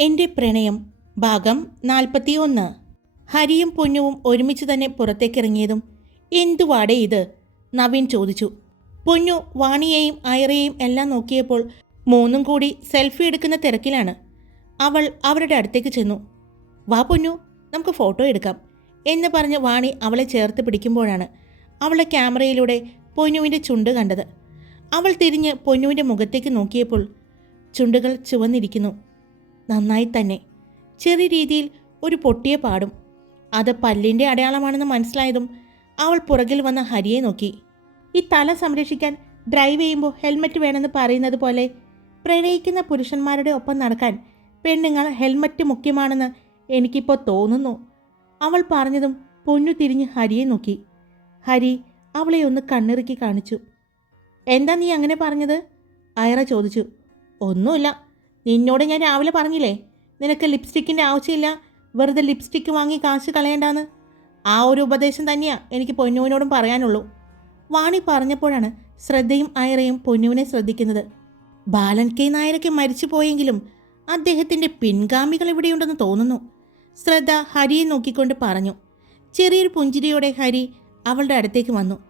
എന്റെ പ്രണയം ഭാഗം നാൽപ്പത്തിയൊന്ന്. ഹരിയും പൊന്നുവും ഒരുമിച്ച് തന്നെ പുറത്തേക്കിറങ്ങിയതും എന്തുവാടെ ഇത്? നവീൻ ചോദിച്ചു. പൊന്നു വാണിയെയും ഐറയെയും എല്ലാം നോക്കിയപ്പോൾ മൂന്നും കൂടി സെൽഫി എടുക്കുന്ന തിരക്കിലാണ്. അവൾ അവരുടെ അടുത്തേക്ക് ചെന്നു. വാ പൊന്നു നമുക്ക് ഫോട്ടോ എടുക്കാം എന്ന് പറഞ്ഞ് വാണി അവളെ ചേർത്ത് പിടിക്കുമ്പോഴാണ് അവളെ ക്യാമറയിലൂടെ പൊന്നുവിന്റെ ചുണ്ട് കണ്ടത്. അവൾ തിരിഞ്ഞ് പൊന്നുവിന്റെ മുഖത്തേക്ക് നോക്കിയപ്പോൾ ചുണ്ടുകൾ ചുവന്നിരിക്കുന്നു. നന്നായി തന്നെ ചെറിയ രീതിയിൽ ഒരു പൊട്ടിയ പാടും. അത് പല്ലിന്റെ അടയാളമാണെന്ന് മനസ്സിലായതും അവൾ പുറകിൽ വന്ന ഹരിയെ നോക്കി. ഈ തല സംരക്ഷിക്കാൻ ഡ്രൈവ് ചെയ്യുമ്പോൾ ഹെൽമറ്റ് വേണമെന്ന് പറയുന്നത് പോലെ പ്രണയിക്കുന്ന പുരുഷന്മാരുടെ ഒപ്പം നടക്കാൻ പെണ്ണുങ്ങൾ ഹെൽമറ്റ് മുഖ്യമാണെന്ന് എനിക്കിപ്പോൾ തോന്നുന്നു. അവൾ പറഞ്ഞതും പൊന്നു തിരിഞ്ഞ് ഹരിയെ നോക്കി. ഹരി അവളെ ഒന്ന് കണ്ണിറുക്കി കാണിച്ചു. എന്താ നീ അങ്ങനെ പറഞ്ഞത്? അയറ ചോദിച്ചു. ഒന്നുമില്ല. നിന്നോട് ഞാൻ രാവിലെ പറഞ്ഞില്ലേ? നിനക്ക് ലിപ്സ്റ്റിക്കിന്റെ ആവശ്യമില്ല. വെറുതെ ലിപ്സ്റ്റിക്ക് വാങ്ങി കാശ് കളയേണ്ടാന്ന്. ആ ഒരു ഉപദേശം തന്നെയാ എനിക്ക് പൊന്നുവിനോടും പറയാനുള്ളൂ. വാണി പറഞ്ഞപ്പോഴാണ് ശ്രദ്ധയും അയറയും പൊന്നുവിനെ ശ്രദ്ധിക്കുന്നത്. ബാലൻ കെ നായരൊക്കെ മരിച്ചു പോയെങ്കിലും അദ്ദേഹത്തിന്റെ പിൻഗാമികൾ ഇവിടെയുണ്ടെന്ന് തോന്നുന്നു. ശ്രദ്ധ ഹരിയെ നോക്കിക്കൊണ്ട് പറഞ്ഞു. ചെറിയൊരു പുഞ്ചിരിയോടെ ഹരി അവളുടെ അടുത്തേക്ക് വന്നു.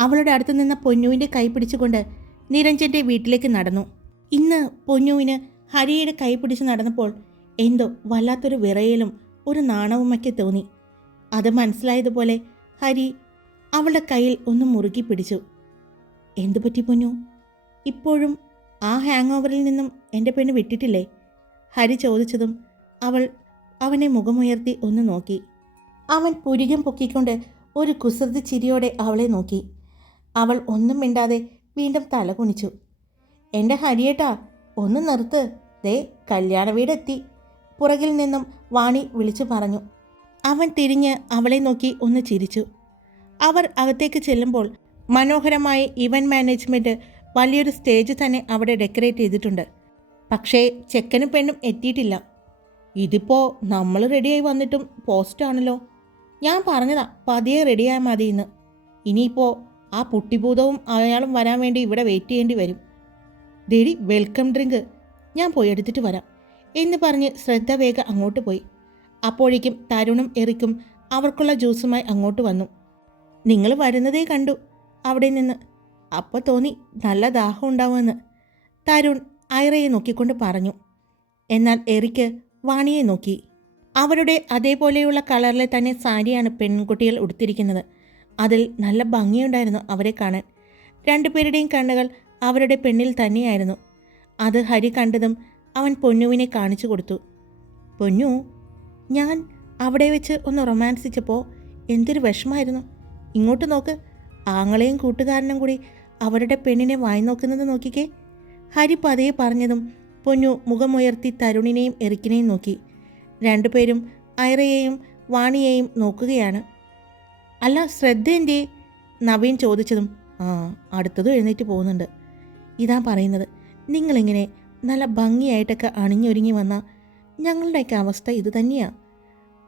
അവളുടെ അടുത്ത് നിന്ന പൊന്നുവിന്റെ കൈ പിടിച്ചുകൊണ്ട് നിരഞ്ജന്റെ വീട്ടിലേക്ക് നടന്നു. ഇന്ന് പൊന്നുവിന് ഹരിയുടെ കൈപിടിച്ച് നടന്നപ്പോൾ എന്തോ വല്ലാത്തൊരു വിറയലും ഒരു നാണവുമൊക്കെ തോന്നി. അത് മനസ്സിലായതുപോലെ ഹരി അവളുടെ കയ്യിൽ ഒന്ന് മുറുകി പിടിച്ചു. എന്തു പറ്റി പൊന്നു? ഇപ്പോഴും ആ ഹാങ് ഓവറിൽ നിന്നും എന്റെ പെണ്ണ് വിട്ടിട്ടില്ലേ? ഹരി ചോദിച്ചതും അവൾ അവനെ മുഖമുയർത്തി ഒന്ന് നോക്കി. അവൻ പുരികം പൊക്കിക്കൊണ്ട് ഒരു കുസൃതി ചിരിയോടെ അവളെ നോക്കി. അവൾ ഒന്നും മിണ്ടാതെ വീണ്ടും തല കുണിച്ചു എന്റെ ഹരിയേട്ടാ ഒന്ന് നിർത്ത്. ദേ കല്യാണ വീടെത്തി. പുറകിൽ നിന്നും വാണി വിളിച്ചു പറഞ്ഞു. അവൻ തിരിഞ്ഞ് അവളെ നോക്കി ഒന്ന് ചിരിച്ചു. അവർ അകത്തേക്ക് ചെല്ലുമ്പോൾ മനോഹരമായ ഇവന്റ് മാനേജ്മെന്റ് വലിയൊരു സ്റ്റേജ് തന്നെ അവിടെ ഡെക്കറേറ്റ് ചെയ്തിട്ടുണ്ട്. പക്ഷേ ചെക്കനും പെണ്ണും എത്തിയിട്ടില്ല. ഇതിപ്പോൾ നമ്മൾ റെഡിയായി വന്നിട്ടും പോസ്റ്റാണല്ലോ ഞാൻ പറഞ്ഞതാ പതിയെ റെഡിയായാൽ മതി ഇന്ന് ഇനിയിപ്പോൾ ആ പുട്ടിഭൂതവും അയാളും വരാൻ വേണ്ടി ഇവിടെ വെയിറ്റ് ചെയ്യേണ്ടി വരും. ദേടി വെൽക്കം ഡ്രിങ്ക് ഞാൻ പോയി എടുത്തിട്ട് വരാം എന്ന് പറഞ്ഞ് ശ്രദ്ധ വേഗ അങ്ങോട്ട് പോയി. അപ്പോഴേക്കും തരുണും എറിക്കും അവർക്കുള്ള ജ്യൂസുമായി അങ്ങോട്ട് വന്നു. നിങ്ങൾ വരുന്നതേ കണ്ടു. അവിടെ നിന്ന്. അപ്പോൾ തോന്നി നല്ല ദാഹം ഉണ്ടാവുമെന്ന്. തരുൺ ഐറയെ നോക്കിക്കൊണ്ട് പറഞ്ഞു. എന്നാൽ എറിക്ക് വാണിയെ നോക്കി. അവരുടെ അതേപോലെയുള്ള കളറിലെ തന്നെ സാരിയാണ് പെൺകുട്ടികൾ ഉടുത്തിരിക്കുന്നത്. അതിൽ നല്ല ഭംഗിയുണ്ടായിരുന്നു അവരെ കാണാൻ. രണ്ടുപേരുടെയും കണ്ണുകൾ അവരുടെ പെണ്ണിൽ തന്നെയായിരുന്നു. അത് ഹരി കണ്ടതും അവൻ പൊന്നുവിനെ കാണിച്ചു കൊടുത്തു. പൊന്നു ഞാൻ അവിടെ വെച്ച് ഒന്ന് റൊമാൻസിച്ചപ്പോൾ എന്തൊരു വിഷമായിരുന്നു. ഇങ്ങോട്ട് നോക്ക് ആങ്ങളെയും കൂട്ടുകാരനും കൂടി അവരുടെ പെണ്ണിനെ വായി നോക്കുന്നത് നോക്കിക്കേ. ഹരി പതയെ പറഞ്ഞതും പൊന്നു മുഖമുയർത്തി തരുണിനെയും എറിക്കിനെയും നോക്കി. രണ്ടുപേരും ഐറയെയും വാണിയെയും നോക്കുകയാണ്. അല്ല ശ്രദ്ധ നവീൻ ചോദിച്ചതും ആ അടുത്തതും എഴുന്നേറ്റ് പോകുന്നുണ്ട്. ഇതാ പറയുന്നത് നിങ്ങളിങ്ങനെ നല്ല ഭംഗിയായിട്ടൊക്കെ അണിഞ്ഞൊരുങ്ങി വന്ന ഞങ്ങളുടെയൊക്കെ അവസ്ഥ ഇത് തന്നെയാണ്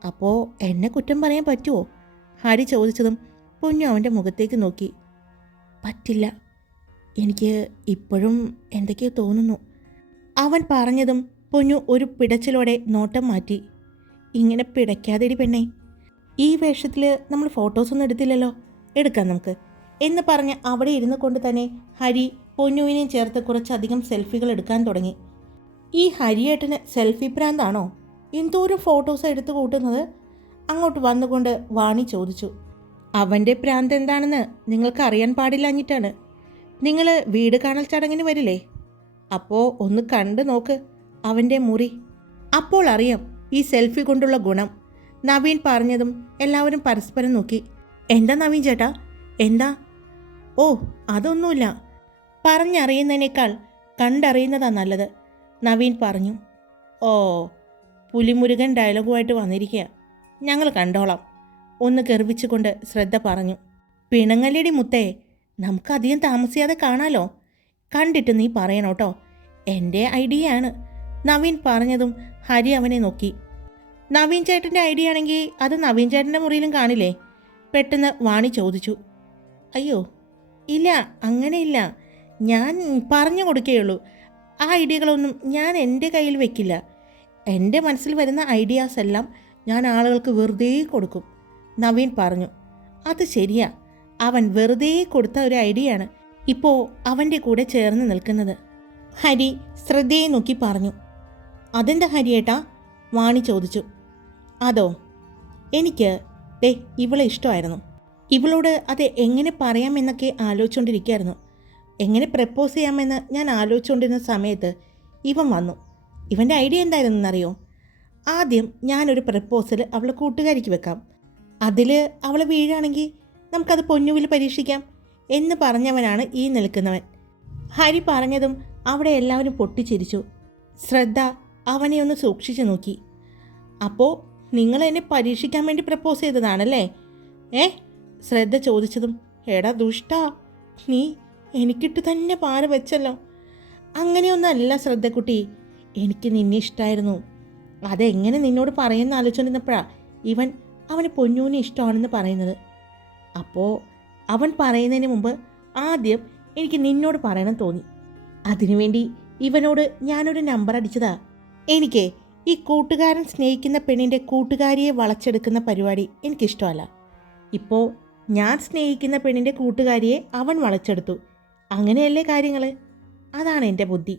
അപ്പോൾ എന്നെ കുറ്റം പറയാൻ പറ്റുമോ ഹരി ചോദിച്ചതും പൊന്നു അവന്റെ മുഖത്തേക്ക് നോക്കി. പറ്റില്ല. എനിക്ക് ഇപ്പോഴും എന്തൊക്കെയോ തോന്നുന്നു. അവൻ പറഞ്ഞതും പൊന്നു ഒരു പിടച്ചിലോടെ നോട്ടം മാറ്റി. ഇങ്ങനെ പിടയ്ക്കാതെടി പെണ്ണേ. ഈ വേഷത്തിൽ നമ്മൾ ഫോട്ടോസൊന്നും എടുത്തില്ലല്ലോ. എടുക്കാം നമുക്ക്. എന്ന് പറഞ്ഞ് അവിടെ ഇരുന്നു കൊണ്ട് തന്നെ ഹരി പൊന്നുവിനെയും ചേർത്ത് കുറച്ചധികം സെൽഫികൾ എടുക്കാൻ തുടങ്ങി. ഈ ഹരിയേട്ടന് സെൽഫി ഭ്രാന്താണോ എന്തോരം ഫോട്ടോസ് എടുത്തു കൂട്ടുന്നത്? അങ്ങോട്ട് വന്നുകൊണ്ട് വാണി ചോദിച്ചു. അവന്റെ ഭ്രാന്ത് എന്താണെന്ന് നിങ്ങൾക്ക് അറിയാൻ പാടില്ലാഞ്ഞിട്ടാണ്. നിങ്ങൾ വീട് കാണൽ ചടങ്ങിന് വരില്ലേ? അപ്പോൾ ഒന്ന് കണ്ടു നോക്ക് അവന്റെ മുറി. അപ്പോൾ അറിയാം ഈ സെൽഫി കൊണ്ടുള്ള ഗുണം. നവീൻ പറഞ്ഞതും എല്ലാവരും പരസ്പരം നോക്കി. എന്താ നവീൻ ചേട്ടാ? എന്താ? ഓ അതൊന്നുമില്ല. പറഞ്ഞറിയുന്നതിനേക്കാൾ കണ്ടറിയുന്നതാ നല്ലത്. നവീൻ പറഞ്ഞു ഓ പുലിമുരുകൻ ഡയലോഗുമായിട്ട് വന്നിരിക്കുക. ഞങ്ങൾ കണ്ടോളാം. ഒന്ന് ഗർവിച്ചുകൊണ്ട് ശ്രദ്ധ പറഞ്ഞു പിണങ്ങലടി മുത്തേ നമുക്കധികം താമസിയാതെ കാണാലോ? കണ്ടിട്ട് നീ പറയണോട്ടോ എന്റെ ഐഡിയ ആണ് നവീൻ പറഞ്ഞതും ഹരി അവനെ നോക്കി. നവീൻ ചേട്ടന്റെ ഐഡിയ ആണെങ്കിൽ അത് നവീൻ ചേട്ടന്റെ മുറിയിലും കാണില്ലേ? പെട്ടെന്ന് വാണി ചോദിച്ചു അയ്യോ ഇല്ല അങ്ങനെയില്ല. ഞാൻ പറഞ്ഞു കൊടുക്കേയുള്ളൂ. ആ ഐഡിയകളൊന്നും ഞാൻ എന്റെ കയ്യിൽ വെക്കില്ല. എന്റെ മനസ്സിൽ വരുന്ന ഐഡിയാസ് എല്ലാം ഞാൻ ആളുകൾക്ക് വെറുതെ കൊടുക്കും. നവീൻ പറഞ്ഞു അത് ശരിയാ. അവൻ വെറുതെ കൊടുത്ത ഒരു ഐഡിയയാണ് ഇപ്പോൾ അവന്റെ കൂടെ ചേർന്ന് നിൽക്കുന്നത്. ഹരി ശ്രദ്ധയെ നോക്കി പറഞ്ഞു അതെന്താ ഹരിയേട്ടാ വാണി ചോദിച്ചു അതോ എനിക്ക് ദേ ഇവളെ ഇഷ്ടമായിരുന്നു. ഇവളോട് അത് എങ്ങനെ പറയാമെന്നൊക്കെ ആലോചിച്ചുകൊണ്ടിരിക്കുകയായിരുന്നു എങ്ങനെ പ്രപ്പോസ് ചെയ്യാമെന്ന് ഞാൻ ആലോചിച്ചുകൊണ്ടിരുന്ന സമയത്ത് ഇവൻ വന്നു. ഇവന്റെ ഐഡിയ എന്തായിരുന്നു എന്നറിയോ ആദ്യം ഞാനൊരു പ്രപ്പോസൽ അവളെ കൂട്ടുകാരിക്ക് വെക്കാം. അതിൽ അവളെ വീഴാണെങ്കിൽ നമുക്കത് പൊന്നുവിൽ പരീക്ഷിക്കാം എന്ന് പറഞ്ഞവനാണ് ഈ നിൽക്കുന്നവൻ. ഹരി പറഞ്ഞതും അവിടെ എല്ലാവരും പൊട്ടിച്ചിരിച്ചു. ശ്രദ്ധ അവനെ ഒന്ന് സൂക്ഷിച്ചു നോക്കി. അപ്പോൾ നിങ്ങൾ എന്നെ പരീക്ഷിക്കാൻ വേണ്ടി പ്രപ്പോസ് ചെയ്തതാണല്ലേ? ഏ? ശ്രദ്ധ ചോദിച്ചതും എടാ ദുഷ്ട നീ എനിക്കിട്ട് തന്നെ പാര വെച്ചല്ലോ. അങ്ങനെയൊന്നല്ല ശ്രദ്ധക്കുട്ടി. എനിക്ക് നിന്നെ ഇഷ്ടമായിരുന്നു അതെങ്ങനെ നിന്നോട് പറയുന്ന ആലോചിച്ചുകൊണ്ടിരുന്നപ്പോഴാണ് ഇവൻ അവന് പൊന്നൂനെ ഇഷ്ടമാണെന്ന് പറയുന്നത്. അപ്പോൾ അവൻ പറയുന്നതിന് മുമ്പ് ആദ്യം എനിക്ക് നിന്നോട് പറയണം തോന്നി. അതിനുവേണ്ടി ഇവനോട് ഞാനൊരു നമ്പർ അടിച്ചതാ. എനിക്ക് ഈ കൂട്ടുകാരൻ സ്നേഹിക്കുന്ന പെണ്ണിന്റെ കൂട്ടുകാരിയെ വളച്ചെടുക്കുന്ന പരിപാടി എനിക്കിഷ്ടമല്ല. ഇപ്പോൾ ഞാൻ സ്നേഹിക്കുന്ന പെണ്ണിന്റെ കൂട്ടുകാരിയെ അവൻ വളച്ചെടുത്തു. അങ്ങനെയല്ലേ കാര്യങ്ങൾ അതാണ് എന്റെ ബുദ്ധി.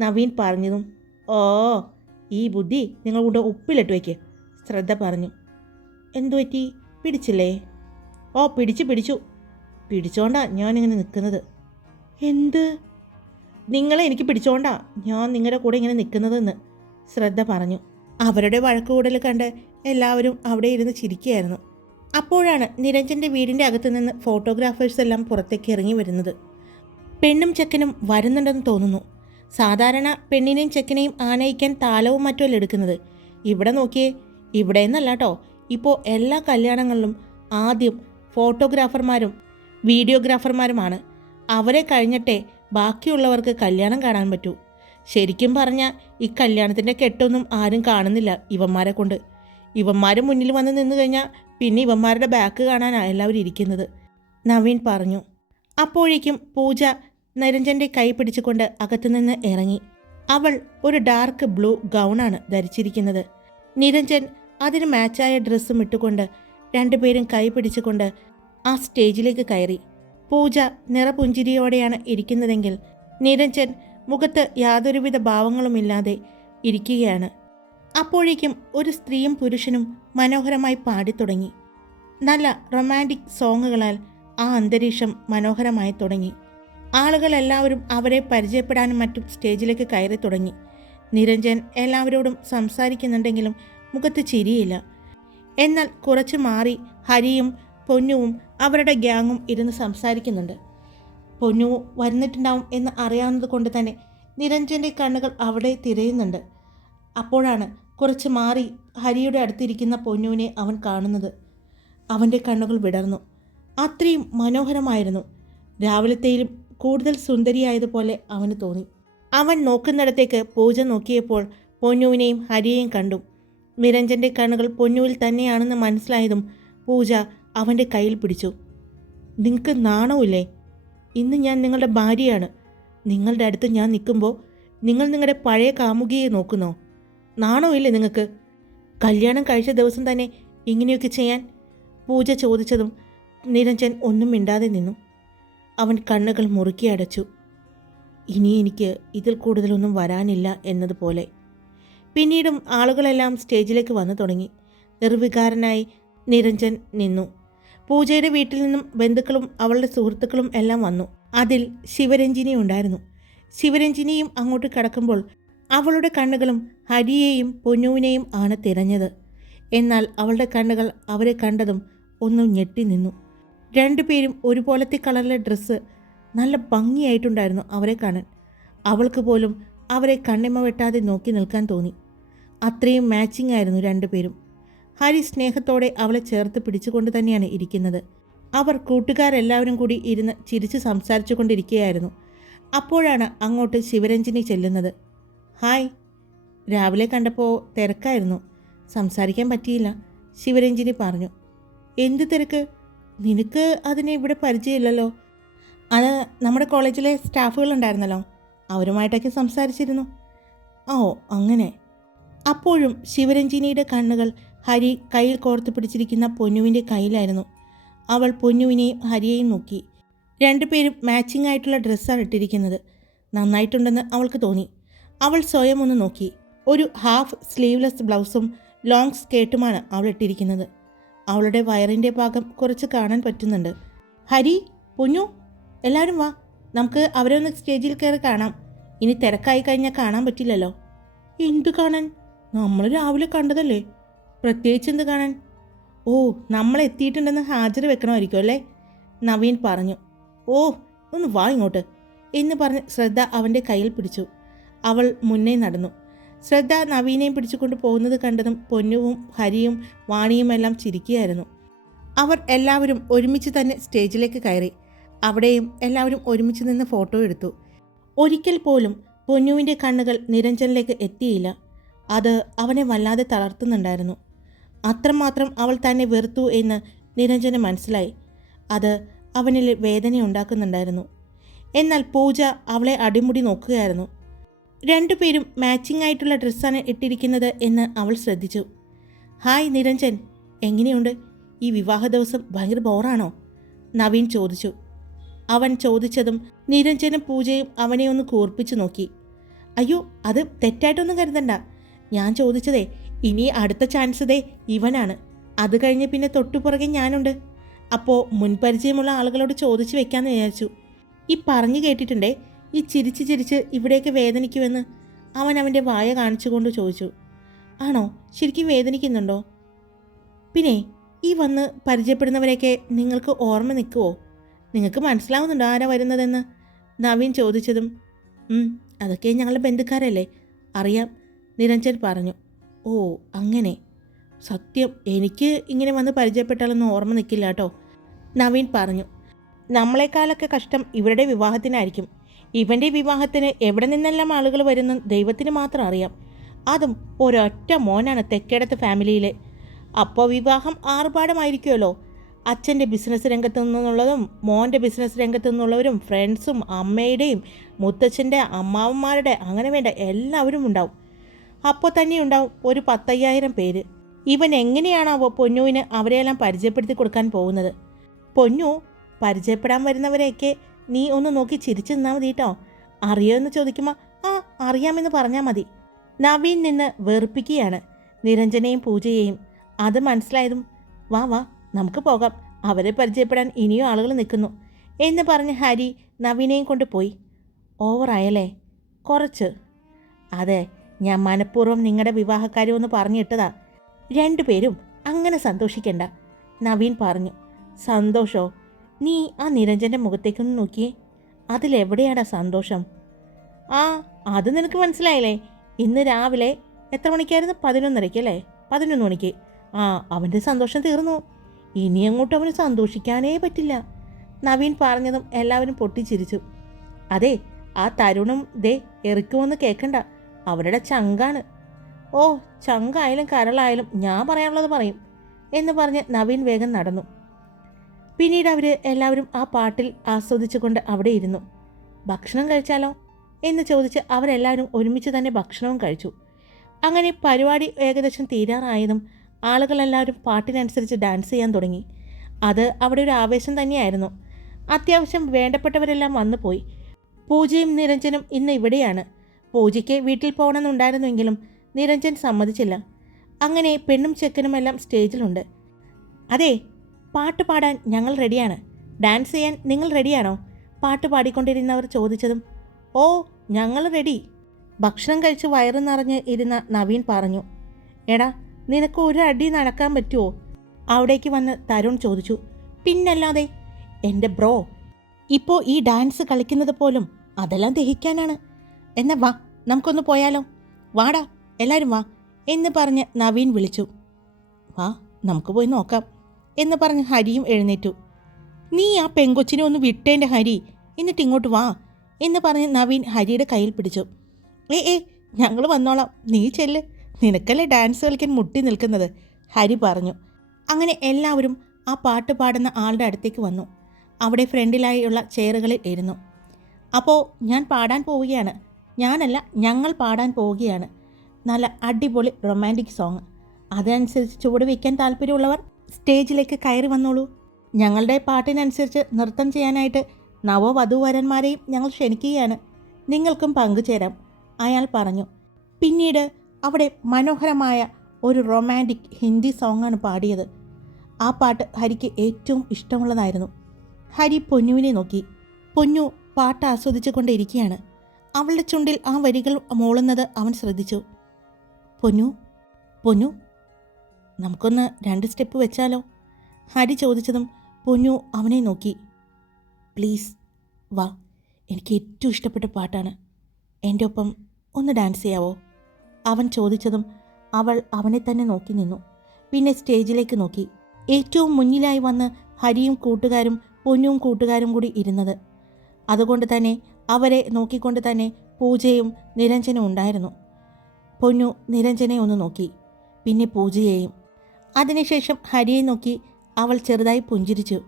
നവീൻ പറഞ്ഞതും ഓ ഈ ബുദ്ധി നിങ്ങൾ കൊണ്ട് ഉപ്പിലിട്ട് വയ്ക്ക് ശ്രദ്ധ പറഞ്ഞു. എന്തു പറ്റി? പിടിച്ചില്ലേ? ഓ പിടിച്ചു പിടിച്ചു. പിടിച്ചോണ്ടാ ഇങ്ങനെ നിൽക്കുന്നത്. എന്ത്? നിങ്ങളെ എനിക്ക് പിടിച്ചോണ്ടാ ഞാൻ നിങ്ങളുടെ കൂടെ ഇങ്ങനെ നിൽക്കുന്നതെന്ന് ശ്രദ്ധ പറഞ്ഞു. അവരുടെ വഴക്കുകൂടൽ കണ്ട് എല്ലാവരും അവിടെ ഇരുന്ന് ചിരിക്കുകയായിരുന്നു. അപ്പോഴാണ് നിരഞ്ജന്റെ വീടിന്റെ അകത്തു നിന്ന് ഫോട്ടോഗ്രാഫേഴ്സ് എല്ലാം പുറത്തേക്ക് ഇറങ്ങി വരുന്നത്. പെണ്ണും ചെക്കനും വരുന്നുണ്ടെന്ന് തോന്നുന്നു. സാധാരണ പെണ്ണിനെയും ചെക്കനെയും ആനയിക്കാൻ താലവും മറ്റുമല്ല എടുക്കുന്നത്. ഇവിടെ നോക്കിയേ ഇവിടെ എന്നല്ല കേട്ടോ ഇപ്പോൾ എല്ലാ കല്യാണങ്ങളിലും ആദ്യം ഫോട്ടോഗ്രാഫർമാരും വീഡിയോഗ്രാഫർമാരുമാണ്. അവരെ കഴിഞ്ഞിട്ടേ ബാക്കിയുള്ളവർക്ക് കല്യാണം കാണാൻ പറ്റൂ. ശരിക്കും പറഞ്ഞാൽ ഈ കല്യാണത്തിന്റെ കെട്ടൊന്നും ആരും കാണുന്നില്ല ഇവന്മാരെ കൊണ്ട്. ഇവന്മാർ മുന്നിൽ വന്ന് നിന്ന് കഴിഞ്ഞാൽ പിന്നെ ഇവന്മാരുടെ ബാക്ക് കാണാനാണ് എല്ലാവരും ഇരിക്കുന്നത്. നവീൻ പറഞ്ഞു. അപ്പോഴേക്കും പൂജ നിരഞ്ജന്റെ കൈ പിടിച്ചുകൊണ്ട് അകത്തുനിന്ന് ഇറങ്ങി. അവൾ ഒരു ഡാർക്ക് ബ്ലൂ ഗൗണാണ് ധരിച്ചിരിക്കുന്നത്. നിരഞ്ജൻ അതിന് മാച്ചായ ഡ്രസ്സും ഇട്ടുകൊണ്ട് രണ്ടുപേരും കൈ പിടിച്ചുകൊണ്ട് ആ സ്റ്റേജിലേക്ക് കയറി. പൂജ നിറപുഞ്ചിരിയോടെയാണ് ഇരിക്കുന്നതെങ്കിൽ നിരഞ്ജൻ മുഖത്ത് യാതൊരുവിധ ഭാവങ്ങളുമില്ലാതെ ഇരിക്കുകയാണ്. അപ്പോഴേക്കും ഒരു സ്ത്രീയും പുരുഷനും മനോഹരമായി പാടിത്തുടങ്ങി. നല്ല റൊമാന്റിക് സോങ്ങുകളാൽ ആ അന്തരീക്ഷം മനോഹരമായി തുടങ്ങി. ആളുകൾ എല്ലാവരും അവരെ പരിചയപ്പെടാനും മറ്റും സ്റ്റേജിലേക്ക് കയറി തുടങ്ങി. നിരഞ്ജൻ എല്ലാവരോടും സംസാരിക്കുന്നുണ്ടെങ്കിലും മുഖത്ത് ചിരിയില്ല. എന്നാൽ കുറച്ച് മാറി ഹരിയും പൊന്നുവും അവരുടെ ഗ്യാങ്ങും ഇരുന്ന് സംസാരിക്കുന്നുണ്ട്. പൊന്നു വരുന്നിട്ടുണ്ടാവും എന്ന് അറിയാവുന്നത് കൊണ്ട് തന്നെ നിരഞ്ജന്റെ കണ്ണുകൾ അവിടെ തിരയുന്നുണ്ട്. അപ്പോഴാണ് കുറച്ച് മാറി ഹരിയുടെ അടുത്തിരിക്കുന്ന പൊന്നുവിനെ അവൻ കാണുന്നത്. അവന്റെ കണ്ണുകൾ വിടർന്നു. അത്രയും മനോഹരമായിരുന്നു. രാവിലത്തെയിലും കൂടുതൽ സുന്ദരിയായതുപോലെ അവന് തോന്നി. അവൻ നോക്കുന്നിടത്തേക്ക് പൂജ നോക്കിയപ്പോൾ പൊന്നുവിനെയും ഹരിയെയും കണ്ടു. നിരഞ്ജന്റെ കണ്ണുകൾ പൊന്നുവിൽ തന്നെയാണെന്ന് മനസ്സിലായതും പൂജ അവന്റെ കയ്യിൽ പിടിച്ചു. നിങ്ങൾക്ക് നാണമില്ലേ ഇന്ന് ഞാൻ നിങ്ങളുടെ ഭാര്യയാണ്. നിങ്ങളുടെ അടുത്ത് ഞാൻ നിൽക്കുമ്പോൾ നിങ്ങൾ നിങ്ങളുടെ പഴയ കാമുകിയെ നോക്കുന്നോ? നാണമില്ലേ നിങ്ങൾക്ക്? കല്യാണം കഴിച്ച ദിവസം തന്നെ ഇങ്ങനെയൊക്കെ ചെയ്യാൻ? പൂജ ചോദിച്ചതും നിരഞ്ജൻ ഒന്നും മിണ്ടാതെ നിന്നു. അവൻ കണ്ണുകൾ മുറുക്കി അടച്ചു. ഇനി എനിക്ക് ഇതിൽ കൂടുതലൊന്നും വരാനില്ല എന്നതുപോലെ. പിന്നീടും ആളുകളെല്ലാം സ്റ്റേജിലേക്ക് വന്നു തുടങ്ങി. നിർവികാരനായി നിരഞ്ജൻ നിന്നു. പൂജയുടെ വീട്ടിൽ നിന്നും ബന്ധുക്കളും അവളുടെ സുഹൃത്തുക്കളും എല്ലാം വന്നു. അതിൽ ശിവരഞ്ജിനി ഉണ്ടായിരുന്നു. ശിവരഞ്ജിനിയും അങ്ങോട്ട് കടക്കുമ്പോൾ അവളുടെ കണ്ണുകളും ഹരിയെയും പൊന്നുവിനെയും ആണ് തിരഞ്ഞത്. എന്നാൽ അവളുടെ കണ്ണുകൾ അവരെ കണ്ടതും ഒന്നും ഞെട്ടി നിന്നു. രണ്ടുപേരും ഒരുപോലത്തെ കളറിലെ ഡ്രസ്സ് നല്ല ഭംഗിയായിട്ടുണ്ടായിരുന്നു അവരെ കാണാൻ. അവൾക്ക് പോലും അവരെ കണ്ണിമ വെട്ടാതെ നോക്കി നിൽക്കാൻ തോന്നി. അത്രയും മാച്ചിങ് ആയിരുന്നു രണ്ടുപേരും. ഹരി സ്നേഹത്തോടെ അവളെ ചേർത്ത് പിടിച്ചുകൊണ്ട് തന്നെയാണ് ഇരിക്കുന്നത്. അവർ കൂട്ടുകാരെല്ലാവരും കൂടി ഇരുന്ന് ചിരിച്ച് സംസാരിച്ചു കൊണ്ടിരിക്കുകയായിരുന്നു അപ്പോഴാണ് അങ്ങോട്ട് ശിവരഞ്ജിനി ചെല്ലുന്നത്. ഹായ്. രാവിലെ കണ്ടപ്പോൾ തിരക്കായിരുന്നു. സംസാരിക്കാൻ പറ്റിയില്ല ശിവരഞ്ജിനി പറഞ്ഞു. എന്ത് തിരക്ക്? നിനക്ക് അതിനെ ഇവിടെ പരിചയമില്ലല്ലോ. അത് നമ്മുടെ കോളേജിലെ സ്റ്റാഫുകൾ ഉണ്ടായിരുന്നല്ലോ അവരുമായിട്ടൊക്കെ സംസാരിച്ചിരുന്നു. ഓ അങ്ങനെ. അപ്പോഴും ശിവരഞ്ജിനിയുടെ കണ്ണുകൾ ഹരി കയ്യിൽ കോർത്ത് പിടിച്ചിരിക്കുന്ന പൊന്നുവിന്റെ കയ്യിലായിരുന്നു. അവൾ പൊന്നുവിനെയും ഹരിയെയും നോക്കി. രണ്ടുപേരും മാച്ചിങ് ആയിട്ടുള്ള ഡ്രസ്സാണ് ഇട്ടിരിക്കുന്നത്. നന്നായിട്ടുണ്ടെന്ന് അവൾക്ക് തോന്നി. അവൾ സ്വയം ഒന്ന് നോക്കി. ഒരു ഹാഫ് സ്ലീവ്ലെസ് ബ്ലൗസും ലോങ് സ്കേർട്ടുമാണ് അവൾ ഇട്ടിരിക്കുന്നത്. അവളുടെ വയറിന്റെ ഭാഗം കുറച്ച് കാണാൻ പറ്റുന്നുണ്ട്. ഹരി പൊന്നു എല്ലാവരും വാ. നമുക്ക് അവരെ ഒന്ന് സ്റ്റേജിൽ കയറി കാണാം. ഇനി തിരക്കായി കഴിഞ്ഞാൽ കാണാൻ പറ്റില്ലല്ലോ. എന്ത് കാണാൻ? നമ്മൾ രാവിലെ കണ്ടതല്ലേ? പ്രത്യേകിച്ച് എന്ത് കാണാൻ? ഓ നമ്മൾ എത്തിയിട്ടുണ്ടെന്ന് ഹാജർ വെക്കണമായിരിക്കും അല്ലേ? നവീൻ പറഞ്ഞു. ഓ ഒന്ന് വാ ഇങ്ങോട്ട്. എന്ന് പറഞ്ഞ് ശ്രദ്ധ അവന്റെ കയ്യിൽ പിടിച്ചു. അവൾ മുന്നേ നടന്നു. ശ്രദ്ധ നവീനെയും പിടിച്ചുകൊണ്ട് പോകുന്നത് കണ്ടതും പൊന്നുവും ഹരിയും വാണിയുമെല്ലാം ചിരിക്കുകയായിരുന്നു. അവർ എല്ലാവരും ഒരുമിച്ച് തന്നെ സ്റ്റേജിലേക്ക് കയറി. അവിടെയും എല്ലാവരും ഒരുമിച്ച് നിന്ന് ഫോട്ടോ എടുത്തു. ഒരിക്കൽ പോലും പൊന്നുവിന്റെ കണ്ണുകൾ നിരഞ്ജനിലേക്ക് എത്തിയില്ല. അത് അവനെ വല്ലാതെ തളർത്തുന്നുണ്ടായിരുന്നു. അത്രമാത്രം അവൾ തന്നെ വെറുത്തു എന്ന് നിരഞ്ജന് മനസ്സിലായി. അത് അവനിൽ വേദനയുണ്ടാക്കുന്നുണ്ടായിരുന്നു. എന്നാൽ പൂജ അവളെ അടിമുടി നോക്കുകയായിരുന്നു. രണ്ടുപേരും മാച്ചിങ് ആയിട്ടുള്ള ഡ്രസ്സാണ് ഇട്ടിരിക്കുന്നത് എന്ന് അവൾ ശ്രദ്ധിച്ചു. ഹായ് നിരഞ്ജൻ എങ്ങനെയുണ്ട്? ഈ വിവാഹ ദിവസം ഭയങ്കര ബോറാണോ? നവീൻ ചോദിച്ചു. അവൻ ചോദിച്ചതും നിരഞ്ജനും പൂജയും അവനെ ഒന്ന് കൂർപ്പിച്ചു നോക്കി. അയ്യോ അത് തെറ്റായിട്ടൊന്നും കരുതണ്ട. ഞാൻ ചോദിച്ചതേ ഇനി അടുത്ത ചാൻസ് ദേ ഇവനാണ്. അത് കഴിഞ്ഞ് പിന്നെ തൊട്ടുപുറകെ ഞാനുണ്ട്. അപ്പോൾ മുൻപരിചയമുള്ള ആളുകളോട് ചോദിച്ചു വെക്കാമെന്ന് വിചാരിച്ചു. ഈ പറഞ്ഞു കേട്ടിട്ടുണ്ടേ ഈ ചിരിച്ച് ചിരിച്ച് ഇവിടേക്ക് വേദനിക്കുമെന്ന് അവൻ അവന്റെ വായ കാണിച്ചുകൊണ്ട് ചോദിച്ചു. ആണോ? ശരിക്കും വേദനിക്കുന്നുണ്ടോ? പിന്നെ ഈ വന്ന് പരിചയപ്പെടുന്നവരെയൊക്കെ നിങ്ങൾക്ക് ഓർമ്മ നിൽക്കുമോ നിങ്ങൾക്ക് മനസ്സിലാവുന്നുണ്ടോ ആരാ വരുന്നതെന്ന്? നവീൻ ചോദിച്ചതും "ഉം, അതൊക്കെ ഞങ്ങളുടെ ബന്ധുക്കാരല്ലേ? അറിയാം നിരഞ്ജൻ പറഞ്ഞു. ഓ അങ്ങനെ. സത്യം എനിക്ക് ഇങ്ങനെ വന്ന് പരിചയപ്പെട്ടാലൊന്നും ഓർമ്മ നിൽക്കില്ല കേട്ടോ നവീൻ പറഞ്ഞു. നമ്മളെക്കാളൊക്കെ കഷ്ടം ഇവരുടെ വിവാഹത്തിനായിരിക്കും. ഇവന്റെ വിവാഹത്തിന് എവിടെ നിന്നെല്ലാം ആളുകൾ വരുന്ന ദൈവത്തിന് മാത്രം അറിയാം. അതും ഒരൊറ്റ മോനാണ് തെക്കേടത്ത് ഫാമിലിയിലെ. അപ്പോൾ വിവാഹം ആർഭാടമായിരിക്കുമല്ലോ. അച്ഛന്റെ ബിസിനസ് രംഗത്തു നിന്നുള്ളതും മോന്റെ ബിസിനസ് രംഗത്തു നിന്നുള്ളവരും ഫ്രണ്ട്സും അമ്മയുടെയും മുത്തച്ഛന്റെ അമ്മാവന്മാരുടെ അങ്ങനെ വേണ്ട എല്ലാവരും ഉണ്ടാവും. അപ്പോൾ തന്നെ ഉണ്ടാവും ഒരു പത്തയ്യായിരം പേര്. ഇവൻ എങ്ങനെയാണാവോ പൊന്നുവിന് അവരെയെല്ലാം പരിചയപ്പെടുത്തി കൊടുക്കാൻ പോകുന്നത്. പൊന്നു പരിചയപ്പെടാൻ വരുന്നവരെയൊക്കെ നീ ഒന്ന് നോക്കി ചിരിച്ചു നിന്നാൽ മതി കേട്ടോ അറിയോ എന്ന് ചോദിക്കുമ്പോൾ ആ അറിയാമെന്ന് പറഞ്ഞാൽ മതി. നവീൻ നിന്ന് വെറുപ്പിക്കുകയാണ്. നിരഞ്ജനയും പൂജയെയും. അത് മനസ്സിലായതും വാ വാ നമുക്ക് പോകാം. അവരെ പരിചയപ്പെടാൻ ഇനിയും ആളുകൾ നിൽക്കുന്നു. എന്ന് പറഞ്ഞ് ഹരി നവീനെയും കൊണ്ട് പോയി. ഓവറായല്ലേ? കുറച്ച്. അതെ ഞാൻ മനഃപൂർവം നിങ്ങളുടെ വിവാഹക്കാര്യം ഒന്ന് പറഞ്ഞിട്ടതാ രണ്ടുപേരും അങ്ങനെ സന്തോഷിക്കണ്ട. നവീൻ പറഞ്ഞു. സന്തോഷോ? നീ ആ നിരഞ്ജന്റെ മുഖത്തേക്കൊന്ന് നോക്കിയേ. അതിലെവിടെയാടാ സന്തോഷം? ആ അത് നിനക്ക് മനസ്സിലായില്ലേ? ഇന്ന് രാവിലെ എത്ര മണിക്കായിരുന്നു? പതിനൊന്നരയ്ക്ക് അല്ലേ? പതിനൊന്ന് മണിക്ക്. ആ അവന്റെ സന്തോഷം തീർന്നു. ഇനി അങ്ങോട്ട് അവന് സന്തോഷിക്കാനേ പറ്റില്ല. നവീൻ പറഞ്ഞതും എല്ലാവരും പൊട്ടിച്ചിരിച്ചു. അതെ ആ തരുണും ദേ എറിക്കുമെന്ന് കേൾക്കണ്ട അവരുടെ ചങ്കാണ്. ഓ ചങ്കായാലും കരളായാലും ഞാൻ പറയാനുള്ളത് പറയും എന്ന് പറഞ്ഞ് നവീൻ വേഗം നടന്നു. പിന്നീട് അവർ എല്ലാവരും ആ പാട്ടിൽ ആസ്വദിച്ചുകൊണ്ട് അവിടെ ഇരുന്നു. ഭക്ഷണം കഴിച്ചാലോ? എന്ന് ചോദിച്ച് അവരെല്ലാവരും ഒരുമിച്ച് തന്നെ ഭക്ഷണവും കഴിച്ചു. അങ്ങനെ പരിപാടി ഏകദേശം തീരാറായതും ആളുകളെല്ലാവരും പാട്ടിനനുസരിച്ച് ഡാൻസ് ചെയ്യാൻ തുടങ്ങി. അത് അവിടെ ഒരു ആവേശം തന്നെയായിരുന്നു. അത്യാവശ്യം വേണ്ടപ്പെട്ടവരെല്ലാം വന്നു പോയി പൂജയും നിരഞ്ജനും ഇന്ന് ഇവിടെയാണ്. പൂജയ്ക്ക് വീട്ടിൽ പോകണമെന്നുണ്ടായിരുന്നുവെങ്കിലും നിരഞ്ജൻ സമ്മതിച്ചില്ല. അങ്ങനെ പെണ്ണും ചെക്കനുമെല്ലാം സ്റ്റേജിലുണ്ട്. അതെ പാട്ട് പാടാൻ ഞങ്ങൾ റെഡിയാണ് ഡാൻസ് ചെയ്യാൻ നിങ്ങൾ റെഡിയാണോ പാട്ട് പാടിക്കൊണ്ടിരുന്നവർ ചോദിച്ചതും ഓ ഞങ്ങൾ റെഡി ഭക്ഷണം കഴിച്ച് വയറ് നിറഞ്ഞ് ഇരുന്ന നവീൻ പറഞ്ഞു എടാ നിനക്ക് ഒരു അടി നടക്കാൻ പറ്റുമോ അവിടേക്ക് വന്ന് തരുൺ ചോദിച്ചു പിന്നല്ലാതെ എന്റെ ബ്രോ ഇപ്പോൾ ഈ ഡാൻസ് കളിക്കുന്നത് പോലും അതെല്ലാം ദഹിക്കാനാണ്. എന്നാ വാ നമുക്കൊന്ന് പോയാലോ? വാടാ എല്ലാവരും വാ എന്ന് പറഞ്ഞ് നവീൻ വിളിച്ചു. വാ നമുക്ക് പോയി നോക്കാം. എന്ന് പറഞ്ഞ് ഹരിയും എഴുന്നേറ്റു. നീ ആ പെങ്കൊച്ചിനെ ഒന്ന് വിട്ടേന്റെ ഹരി എന്നിട്ട് ഇങ്ങോട്ട് വാ എന്ന് പറഞ്ഞ് നവീൻ ഹരിയുടെ കയ്യിൽ പിടിച്ചു. ഏ ഏ ഞങ്ങൾ വന്നോളാം. നീ ചെല്ല്. നിനക്കല്ലേ ഡാൻസ് കളിക്കാൻ മുട്ടി നിൽക്കുന്നത് ഹരി പറഞ്ഞു. അങ്ങനെ എല്ലാവരും ആ പാട്ട് പാടുന്ന ആളുടെ അടുത്തേക്ക് വന്നു. അവിടെ ഫ്രണ്ടിലായുള്ള ചെയറുകളിൽ ഇരുന്നു. അപ്പോൾ ഞാൻ പാടാൻ പോവുകയാണ്. ഞാനല്ല ഞങ്ങൾ പാടാൻ പോവുകയാണ്. നല്ല അടിപൊളി റൊമാന്റിക് സോങ്. അതനുസരിച്ച് ചുവട് വയ്ക്കാൻ താല്പര്യമുള്ളവർ സ്റ്റേജിലേക്ക് കയറി വന്നോളൂ. ഞങ്ങളുടെ പാട്ടിനനുസരിച്ച് നൃത്തം ചെയ്യാനായിട്ട് നവവധൂവരന്മാരെയും ഞങ്ങൾ ക്ഷണിക്കുകയാണ്. നിങ്ങൾക്കും പങ്കുചേരാം അയാൾ പറഞ്ഞു. പിന്നീട് അവിടെ മനോഹരമായ ഒരു റൊമാന്റിക് ഹിന്ദി സോങ്ങാണ് പാടിയത്. ആ പാട്ട് ഹരിക്ക് ഏറ്റവും ഇഷ്ടമുള്ളതായിരുന്നു. ഹരി പൊന്നുവിനെ നോക്കി. പൊന്നു പാട്ട് ആസ്വദിച്ചു കൊണ്ടിരിക്കുകയാണ്. അവളുടെ ചുണ്ടിൽ ആ വരികൾ മൂളുന്നത് അവൻ ശ്രദ്ധിച്ചു. പൊന്നു പൊന്നു നമുക്കൊന്ന് രണ്ട് സ്റ്റെപ്പ് വെച്ചാലോ? ഹരി ചോദിച്ചതും പൊന്നു അവനെ നോക്കി. പ്ലീസ് വാ എനിക്ക് ഏറ്റവും ഇഷ്ടപ്പെട്ട പാട്ടാണ്. എന്റെ ഒപ്പം ഒന്ന് ഡാൻസ് ചെയ്യാവോ? അവൻ ചോദിച്ചതും അവൾ അവനെ തന്നെ നോക്കി നിന്നു. പിന്നെ സ്റ്റേജിലേക്ക് നോക്കി. ഏറ്റവും മുന്നിലായി വന്ന് ഹരിയും കൂട്ടുകാരും പൊന്നും കൂട്ടുകാരും കൂടി ഇരുന്നത്. അതുകൊണ്ട് തന്നെ അവരെ നോക്കിക്കൊണ്ട് തന്നെ പൂജയും നിരഞ്ജനും ഉണ്ടായിരുന്നു. പൊന്നു നിരഞ്ജനെ ഒന്ന് നോക്കി. പിന്നെ പൂജയെയും അതിനുശേഷം ഹരിയെ നോക്കി അവൾ ചെറുതായി പുഞ്ചിരിച്ചു.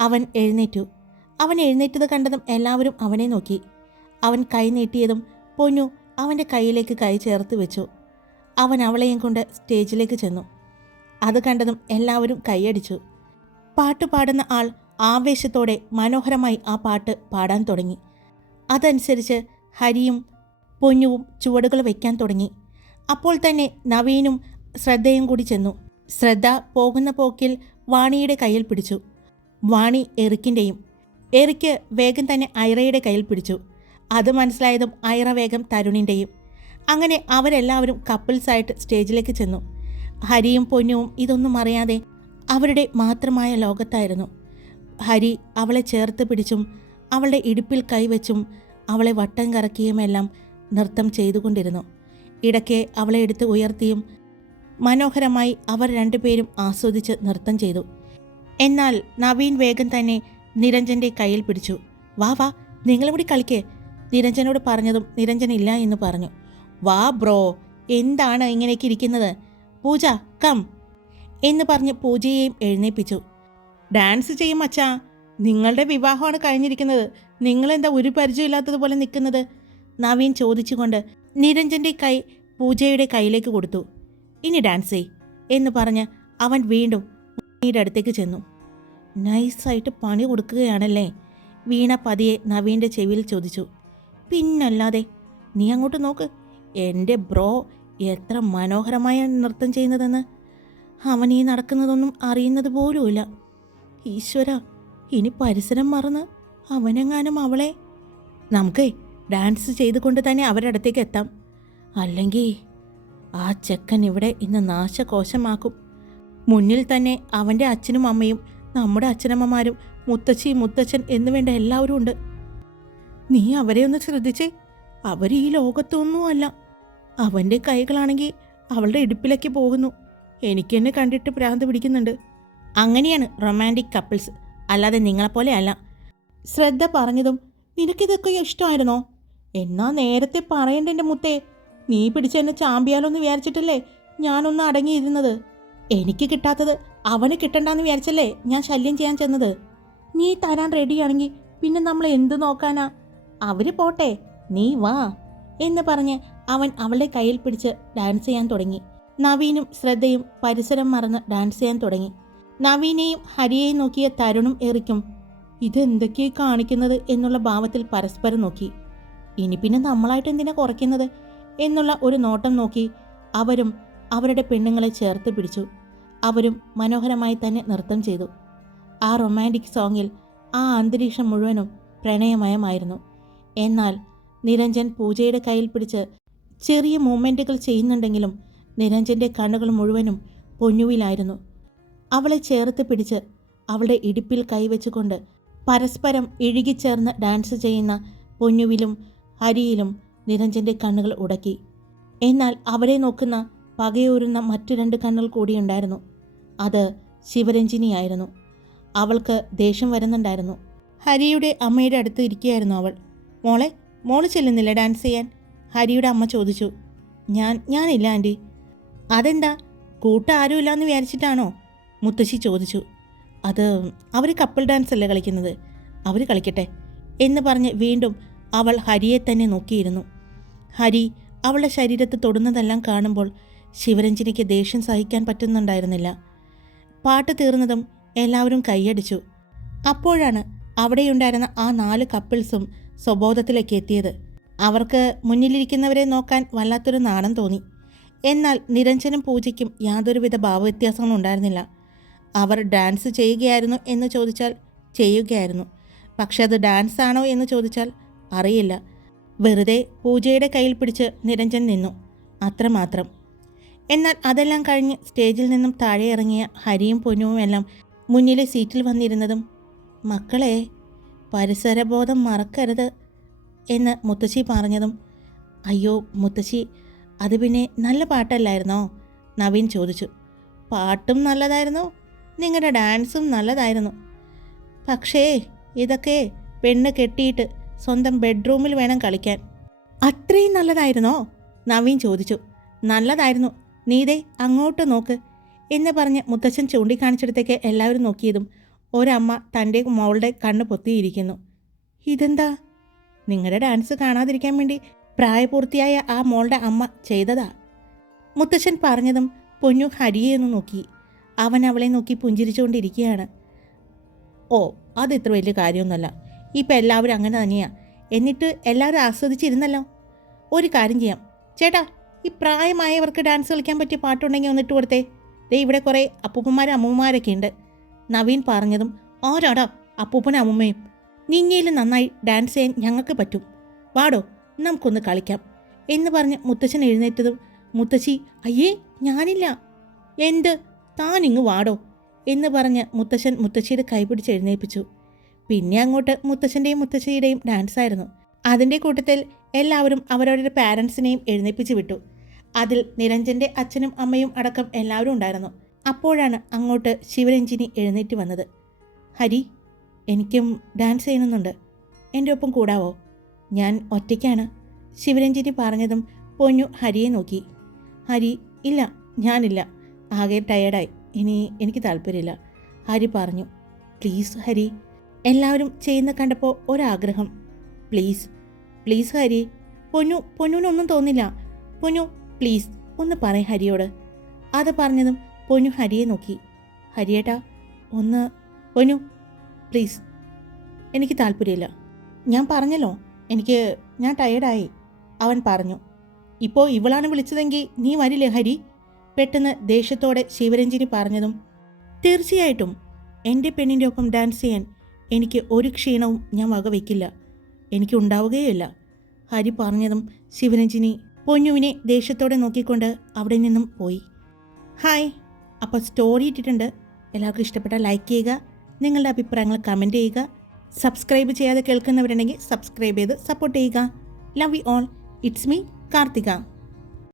അവൻ എഴുന്നേറ്റു. അവൻ എഴുന്നേറ്റത് കണ്ടതും എല്ലാവരും അവനെ നോക്കി. അവൻ കൈ നീട്ടിയതും പൊന്നു അവന്റെ കൈയിലേക്ക് കൈ ചേർത്ത് വെച്ചു. അവൻ അവളെയും കൊണ്ട് സ്റ്റേജിലേക്ക് ചെന്നു. അത് കണ്ടതും എല്ലാവരും കൈയടിച്ചു. പാട്ട് പാടുന്ന ആൾ ആവേശത്തോടെ മനോഹരമായി ആ പാട്ട് പാടാൻ തുടങ്ങി. അതനുസരിച്ച് ഹരിയും പൊന്നുവും ചുവടുകൾ വയ്ക്കാൻ തുടങ്ങി. അപ്പോൾ തന്നെ നവീനും ശ്രദ്ധയും കൂടി ചെന്നു. ശ്രദ്ധ പോകുന്ന പോക്കിൽ വാണിയുടെ കയ്യിൽ പിടിച്ചു. വാണി എറിക്കിന്റെയും എറിക്ക് വേഗം തന്നെ ഐറയുടെ കയ്യിൽ പിടിച്ചു. അത് മനസ്സിലായതും ഐറ വേഗം തരുണിന്റെയും അങ്ങനെ അവരെല്ലാവരും കപ്പിൾസായിട്ട് സ്റ്റേജിലേക്ക് ചെന്നു. ഹരിയും പൊന്നുവും ഇതൊന്നും അറിയാതെ അവരുടെ മാത്രമായ ലോകത്തായിരുന്നു. ഹരി അവളെ ചേർത്ത് പിടിച്ചും അവളുടെ ഇടുപ്പിൽ കൈവച്ചും അവളെ വട്ടം കറക്കിയുമെല്ലാം നൃത്തം ചെയ്തുകൊണ്ടിരുന്നു. ഇടയ്ക്ക് അവളെ എടുത്ത് ഉയർത്തിയും മനോഹരമായി അവർ രണ്ടുപേരും ആസ്വദിച്ച് നൃത്തം ചെയ്തു. എന്നാൽ നവീൻ വേഗം തന്നെ നിരഞ്ജന്റെ കയ്യിൽ പിടിച്ചു. വാ വാ നിങ്ങളിവിടെ കളിക്കേ നിരഞ്ജനോട് പറഞ്ഞതും നിരഞ്ജൻ ഇല്ല എന്ന് പറഞ്ഞു. വാ ബ്രോ എന്താണ് ഇങ്ങനെയൊക്കെ ഇരിക്കുന്നത്? പൂജ കം എന്ന് പറഞ്ഞ് പൂജയെയും എഴുന്നേപ്പിച്ചു. ഡാൻസ് ചെയ്യും അച്ഛാ. നിങ്ങളുടെ വിവാഹമാണ് കഴിഞ്ഞിരിക്കുന്നത്. നിങ്ങളെന്താ ഒരു പരിചയമില്ലാത്തതുപോലെ നിൽക്കുന്നത്? നവീൻ ചോദിച്ചുകൊണ്ട് നിരഞ്ജന്റെ കൈ പൂജയുടെ കയ്യിലേക്ക് കൊടുത്തു. ഇനി ഡാൻസ് ചെയ് എന്ന് പറഞ്ഞ് അവൻ വീണ്ടും വീടിന്റെ അടുത്തേക്ക് ചെന്നു. നൈസായിട്ട് പണി കൊടുക്കുകയാണല്ലേ? വീണ പതിയെ നവീന്റെ ചെവിയിൽ ചോദിച്ചു. പിന്നല്ലാതെ നീ അങ്ങോട്ട് നോക്ക്. എന്റെ ബ്രോ എത്ര മനോഹരമായ നൃത്തം ചെയ്യുന്നതെന്ന്. അവൻ ഈ നടക്കുന്നതൊന്നും അറിയുന്നത് പോലുമില്ല. ഈശ്വര ഇനി പരിസരം മറന്ന് അവനെങ്ങാനും അവളെ. നമുക്കേ ഡാൻസ് ചെയ്തുകൊണ്ട് തന്നെ അവരുടെ അടുത്തേക്ക് എത്താം. അല്ലെങ്കിൽ ആ ചെക്കൻ ഇവിടെ ഇന്ന് നാശകോശമാക്കും. മുന്നിൽ തന്നെ അവന്റെ അച്ഛനും അമ്മയും നമ്മുടെ അച്ഛനമ്മമാരും മുത്തച്ഛി മുത്തച്ഛൻ എന്ന് വേണ്ട എല്ലാവരും ഉണ്ട്. നീ അവരെ ഒന്ന് ശ്രദ്ധിച്ചേ. അവർ ഈ ലോകത്തൊന്നുമല്ല. അവന്റെ കൈകളാണെങ്കിൽ അവളുടെ ഇടുപ്പിലേക്ക് പോകുന്നു. എനിക്ക് എന്നെ കണ്ടിട്ട് ഭ്രാന്ത് പിടിക്കുന്നുണ്ട്. അങ്ങനെയാണ് റൊമാന്റിക് കപ്പിൾസ് അല്ലാതെ നിങ്ങളെപ്പോലെ അല്ല. ശ്രദ്ധ പറഞ്ഞതും നിനക്കിതൊക്കെ ഇഷ്ടമായിരുന്നോ? എന്നാ നേരത്തെ പറയണ്ട മുത്തേ. നീ പിടിച്ച് എന്നെ ചാമ്പിയാലോന്ന് വിചാരിച്ചിട്ടല്ലേ ഞാനൊന്ന് അടങ്ങിയിരുന്നത്? എനിക്ക് കിട്ടാത്തത് അവന് കിട്ടണ്ടെന്ന് വിചാരിച്ചല്ലേ ഞാൻ ശല്യം ചെയ്യാൻ ചെന്നത്? നീ തരാൻ റെഡിയാണെങ്കിൽ പിന്നെ നമ്മൾ എന്ത് നോക്കാനാ? അവർ പോട്ടെ നീ വാ എന്ന് പറഞ്ഞ് അവൻ അവളെ കയ്യിൽ പിടിച്ച് ഡാൻസ് ചെയ്യാൻ തുടങ്ങി. നവീനും ശ്രദ്ധയും പരിസരം മറന്ന് ഡാൻസ് ചെയ്യാൻ തുടങ്ങി. നവീനെയും ഹരിയെയും നോക്കിയ തരുണും എറിക്കും ഇതെന്തൊക്കെയായി കാണിക്കുന്നത് എന്നുള്ള ഭാവത്തിൽ പരസ്പരം നോക്കി. ഇനി പിന്നെ നമ്മളായിട്ട് എന്തിനാ കുറയ്ക്കുന്നത്? എന്നുള്ള ഒരു നോട്ടം നോക്കി അവരും അവരുടെ പെണ്ണുങ്ങളെ ചേർത്ത് പിടിച്ചു. അവരും മനോഹരമായി തന്നെ നൃത്തം ചെയ്തു. ആ റൊമാന്റിക് സോങ്ങിൽ ആ അന്തരീക്ഷം മുഴുവനും പ്രണയമയമായിരുന്നു. എന്നാൽ നിരഞ്ജൻ പൂജയുടെ കയ്യിൽ പിടിച്ച് ചെറിയ മൂമെന്റുകൾ ചെയ്യുന്നുണ്ടെങ്കിലും നിരഞ്ജന്റെ കണ്ണുകൾ മുഴുവനും പൊന്നുവിലായിരുന്നു. അവളെ ചേർത്ത് പിടിച്ച് അവളുടെ ഇടുപ്പിൽ കൈവച്ചുകൊണ്ട് പരസ്പരം ഇഴുകിച്ചേർന്ന് ഡാൻസ് ചെയ്യുന്ന പൊന്നുവിലും ഹരിയിലും നിരഞ്ജന്റെ കണ്ണുകൾ ഉടക്കി. എന്നാൽ അവരെ നോക്കുന്ന പകയൂരുന്ന മറ്റു രണ്ട് കണ്ണുകൾ കൂടിയുണ്ടായിരുന്നു. അത് ശിവരഞ്ജിനിയായിരുന്നു. അവൾക്ക് ദേഷ്യം വരുന്നുണ്ടായിരുന്നു. ഹരിയുടെ അമ്മയുടെ അടുത്ത് ഇരിക്കുകയായിരുന്നു അവൾ. മോളെ മോൾ ചെല്ലുന്നില്ല ഡാൻസ് ചെയ്യാൻ? ഹരിയുടെ അമ്മ ചോദിച്ചു. ഞാൻ ഞാനില്ല ആന്റി അതെന്താ? കൂട്ടാരും ഇല്ലാന്ന് വിചാരിച്ചിട്ടാണോ? മുത്തശ്ശി ചോദിച്ചു. അത് അവർ കപ്പിൾ ഡാൻസ് അല്ലേ കളിക്കുന്നത്? അവർ കളിക്കട്ടെ എന്ന് പറഞ്ഞ് വീണ്ടും അവൾ ഹരിയെ തന്നെ നോക്കിയിരുന്നു. ഹരി അവളുടെ ശരീരത്ത് തൊടുന്നതെല്ലാം കാണുമ്പോൾ ശിവരഞ്ജിനിക്ക് ദേഷ്യം സഹിക്കാൻ പറ്റുന്നുണ്ടായിരുന്നില്ല. പാട്ട് തീർന്നതും എല്ലാവരും കൈയടിച്ചു. അപ്പോഴാണ് അവിടെയുണ്ടായിരുന്ന ആ നാല് കപ്പിൾസും സ്വബോധത്തിലേക്ക് എത്തിയത്. അവർക്ക് മുന്നിലിരിക്കുന്നവരെ നോക്കാൻ വല്ലാത്തൊരു നാണം തോന്നി. എന്നാൽ നിരഞ്ജനും പൂജയ്ക്കും യാതൊരുവിധ ഭാവവ്യത്യാസങ്ങളും ഉണ്ടായിരുന്നില്ല. അവർ ഡാൻസ് ചെയ്യുകയായിരുന്നു എന്ന് ചോദിച്ചാൽ ചെയ്യുകയായിരുന്നു. പക്ഷെ അത് ഡാൻസ് ആണോ എന്ന് ചോദിച്ചാൽ അറിയില്ല. വെറുതെ പൂജയുടെ കയ്യിൽ പിടിച്ച് നിരഞ്ജൻ നിന്നു. അത്രമാത്രം. എന്നാൽ അതെല്ലാം കഴിഞ്ഞ് സ്റ്റേജിൽ നിന്നും താഴെ ഇറങ്ങിയ ഹരിയും പൊന്നുവും എല്ലാം മുന്നിലെ സീറ്റിൽ വന്നിരുന്നതും മക്കളെ പരിസരബോധം മറക്കരുത് എന്ന് മുത്തശ്ശി പറഞ്ഞതും അയ്യോ മുത്തശ്ശി അത് പിന്നെ നല്ല പാട്ടല്ലായിരുന്നോ? നവീൻ ചോദിച്ചു. പാട്ടും നല്ലതായിരുന്നു നിങ്ങളുടെ ഡാൻസും നല്ലതായിരുന്നു. പക്ഷേ ഇതൊക്കെ പെണ്ണ് കെട്ടിയിട്ട് സ്വന്തം ബെഡ്റൂമിൽ വേണം കളിക്കാൻ. അത്രയും നല്ലതായിരുന്നോ? നവീൻ ചോദിച്ചു. നല്ലതായിരുന്നു. നീതേ അങ്ങോട്ട് നോക്ക് എന്ന് പറഞ്ഞ് മുത്തച്ഛൻ ചൂണ്ടിക്കാണിച്ചിടത്തേക്ക് എല്ലാവരും നോക്കിയതും ഒരമ്മ തന്റെ മോളുടെ കണ്ണ് പൊത്തിയിരിക്കുന്നു. ഇതെന്താ? നിങ്ങളുടെ ഡാൻസ് കാണാതിരിക്കാൻ വേണ്ടി പ്രായപൂർത്തിയായ ആ മോളുടെ അമ്മ ചെയ്തതാ? മുത്തച്ഛൻ പറഞ്ഞതും പൊന്നു ഹരിയെ ഒന്ന് നോക്കി. അവൻ അവളെ നോക്കി പുഞ്ചിരിച്ചുകൊണ്ടിരിക്കുകയാണ്. ഓ അത് ഇത്ര വലിയ കാര്യമൊന്നുമല്ല. ഇപ്പം എല്ലാവരും അങ്ങനെ തന്നെയാണ് എന്നിട്ട് എല്ലാവരും ആസ്വദിച്ചിരുന്നല്ലോ. ഒരു കാര്യം ചെയ്യാം. ചേട്ടാ ഈ പ്രായമായവർക്ക് ഡാൻസ് കളിക്കാൻ പറ്റിയ പാട്ടുണ്ടെങ്കിൽ ഒന്നിട്ട് കൊടുത്തേ. ദേ ഇവിടെ കുറേ അപ്പൂപ്പന്മാരും അമ്മൂമ്മമാരൊക്കെ ഉണ്ട്. നവീൻ പറഞ്ഞതും ആരാടാ അപ്പൂപ്പനും അമ്മൂമ്മയും? നിങ്ങയിൽ നന്നായി ഡാൻസ് ചെയ്യാൻ ഞങ്ങൾക്ക് പറ്റും. വാടോ നമുക്കൊന്ന് കളിക്കാം. എന്ന് പറഞ്ഞ് മുത്തച്ഛൻ എഴുന്നേറ്റതും മുത്തശ്ശി അയ്യേ ഞാനില്ല. എന്ത്? താനിങ്ങ് വാടോ. എന്ന് പറഞ്ഞ് മുത്തശ്ശൻ മുത്തശ്ശിയുടെ കൈപിടിച്ച് എഴുന്നേൽപ്പിച്ചു. പിന്നെ അങ്ങോട്ട് മുത്തശ്ശന്റെയും മുത്തശ്ശിയുടെയും ഡാൻസ് ആയിരുന്നു. അതിന്റെ കൂട്ടത്തിൽ എല്ലാവരും അവരവരുടെ പാരൻസിനെയും എഴുന്നേപ്പിച്ച് വിട്ടു. അതിൽ നിരഞ്ജന്റെ അച്ഛനും അമ്മയും അടക്കം എല്ലാവരും ഉണ്ടായിരുന്നു. അപ്പോഴാണ് അങ്ങോട്ട് ശിവരഞ്ജിനി എഴുന്നേറ്റ് വന്നത്. ഹരി എനിക്കും ഡാൻസ് ചെയ്യണമെന്നുണ്ട്. എന്റെ ഒപ്പം കൂടാവോ? ഞാൻ ഒറ്റയ്ക്കാണ്. ശിവരഞ്ജിനി പറഞ്ഞതും പൊന്നു ഹരിയെ നോക്കി. ഹരി ഇല്ല ഞാനില്ല. ആകെ ടയേർഡായി ഇനി എനിക്ക് താല്പര്യമില്ല. ഹരി പറഞ്ഞു. പ്ലീസ് ഹരി എല്ലാവരും ചെയ്യുന്ന കണ്ടപ്പോൾ ഒരാഗ്രഹം. പ്ലീസ് പ്ലീസ് ഹരി പൊന്നു പൊന്നുവിനൊന്നും തോന്നില്ല. പൊന്നു പ്ലീസ് ഒന്ന് പറ ഹരിയോട്. അത് പറഞ്ഞതും പൊന്നു ഹരിയെ നോക്കി. ഹരിയേട്ടാ ഒന്ന് പൊന്നു പ്ലീസ് എനിക്ക് താല്പര്യമില്ല. ഞാൻ പറഞ്ഞല്ലോ എനിക്ക് ഞാൻ ടയേർഡായി അവൻ പറഞ്ഞു. ഇപ്പോൾ ഇവളാണ് വിളിച്ചതെങ്കിൽ നീ വരില്ലേ ഹരി? പെട്ടെന്ന് ദേഷ്യത്തോടെ ശിവരഞ്ജിനി പറഞ്ഞതും തീർച്ചയായിട്ടും. എന്റെ പെണ്ണിന്റെ ഒപ്പം ഡാൻസ് ചെയ്യാൻ എനിക്ക് ഒരു ക്ഷീണവും ഞാൻ വകവയ്ക്കില്ല എനിക്ക് ഉണ്ടാവുകയില്ല ഹരി പറഞ്ഞതും ശിവരഞ്ജിനി പൊന്നുവിനെ ദേഷ്യത്തോടെ നോക്കിക്കൊണ്ട് അവിടെ നിന്നും പോയി. ഹായ് അപ്പോൾ സ്റ്റോറി ഇട്ടിട്ടുണ്ട്. എല്ലാവർക്കും ഇഷ്ടപ്പെട്ട ലൈക്ക് ചെയ്യുക നിങ്ങളുടെ അഭിപ്രായങ്ങൾ കമന്റ് ചെയ്യുക സബ്സ്ക്രൈബ് ചെയ്യാതെ കേൾക്കുന്നവരുണ്ടെങ്കിൽ സബ്സ്ക്രൈബ് ചെയ്ത് സപ്പോർട്ട് ചെയ്യുക. Love you all it's me Karthika.